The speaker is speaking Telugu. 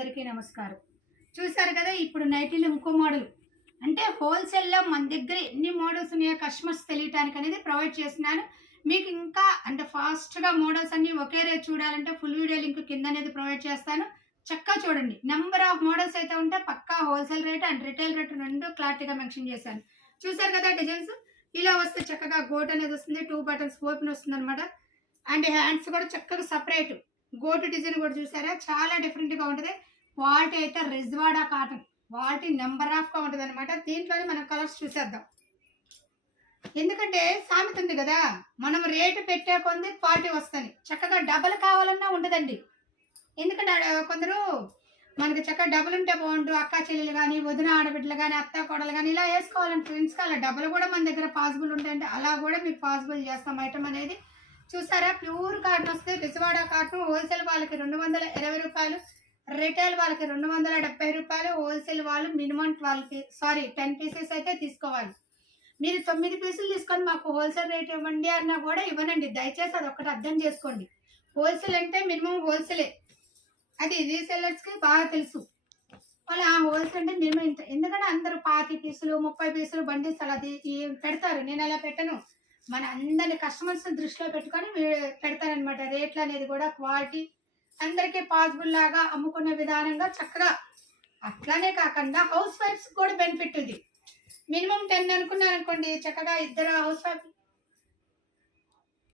అందరికీ నమస్కారం. చూసారు కదా, ఇప్పుడు నైటీలో ఇంకో మోడల్ అంటే హోల్సేల్లో మన దగ్గర ఎన్ని మోడల్స్ ఉన్నాయో కస్టమర్స్ తెలియటానికి అనేది ప్రొవైడ్ చేస్తున్నాను. మీకు ఇంకా అంటే ఫాస్ట్గా మోడల్స్ అన్ని ఒకే రేట్ చూడాలంటే ఫుల్ వీడియో లింక్ కింద అనేది ప్రొవైడ్ చేస్తాను. చక్కగా చూడండి. నెంబర్ ఆఫ్ మోడల్స్ అయితే ఉంటే పక్కా wholesale rate and retail rate రెండు క్లారిటీగా మెన్షన్ చేశాను. చూసారు కదా డిజైన్స్ ఇలా వస్తే చక్కగా గోట్ అనేది వస్తుంది, 2 బటన్స్ ఓపెన్ వస్తుంది అనమాట. అండ్ హ్యాండ్స్ కూడా చక్కగా సపరేట్ గోటు డిజైన్ కూడా చూసారా, చాలా డిఫరెంట్గా ఉంటుంది. క్వాలిటీ అయితే రిజ్వాడా కాటన్, క్వాలిటీ నెంబర్ ఆఫ్గా ఉంటుంది అనమాట. దీంట్లోనే మనం కలర్స్ చూసేద్దాం. ఎందుకంటే సామెత ఉంది కదా, మనం రేటు పెట్టే కొంది క్వాలిటీ వస్తుంది. చక్కగా డబల్ కావాలన్నా ఉండదండి. ఎందుకంటే కొందరు మనకి చక్కగా డబుల్ ఉంటే బాగుంటు, అక్క చెల్లెలు కానీ వదిన ఆడబిడ్డలు కానీ అత్త కోడలు కానీ ఇలా వేసుకోవాలని ఫ్రెండ్స్ కావాలి. డబుల్ కూడా మన దగ్గర పాసిబుల్ ఉంటాయంటే అలా కూడా మీకు పాసిబుల్ చేస్తాం ఐటమ్ అనేది. చూసారా, ప్యూర్ కాటన్ వస్తే విజయవాడ కాటన్. హోల్సేల్ వాళ్ళకి 220 రూపాయలు, రిటైల్ వాళ్ళకి 270 రూపాయలు. హోల్సేల్ వాళ్ళు మినిమం 10 పీసెస్ అయితే తీసుకోవాలి. మీరు 9 పీసులు తీసుకొని మాకు హోల్సేల్ రేట్ ఇవ్వండి అన్నా కూడా ఇవ్వనండి. దయచేసి అది ఒకటి అర్థం చేసుకోండి. హోల్సేల్ అంటే మినిమం హోల్సేలే, అది రీసెల్లర్స్కి బాగా తెలుసు. వాళ్ళు ఆ హోల్సేల్ అంటే మినిమం ఇంత. ఎందుకంటే అందరూ 25 పీసులు 30 పీసులు బండిస్ అలా పెడతారు. నేను అలా పెట్టను. మన అందరి కస్టమర్స్ దృష్టిలో పెట్టుకొని పెడతారనమాట. రేట్లు అనేది కూడా క్వాలిటీ అందరికీ పాసిబుల్ లాగా అమ్ముకునే విధానంగా చక్కగా. అట్లానే కాకుండా హౌస్ వైఫ్స్ కూడా బెనిఫిట్ ఇది. మినిమం 10 అనుకున్నాను అనుకోండి, చక్కగా 2 హౌస్ వైఫ్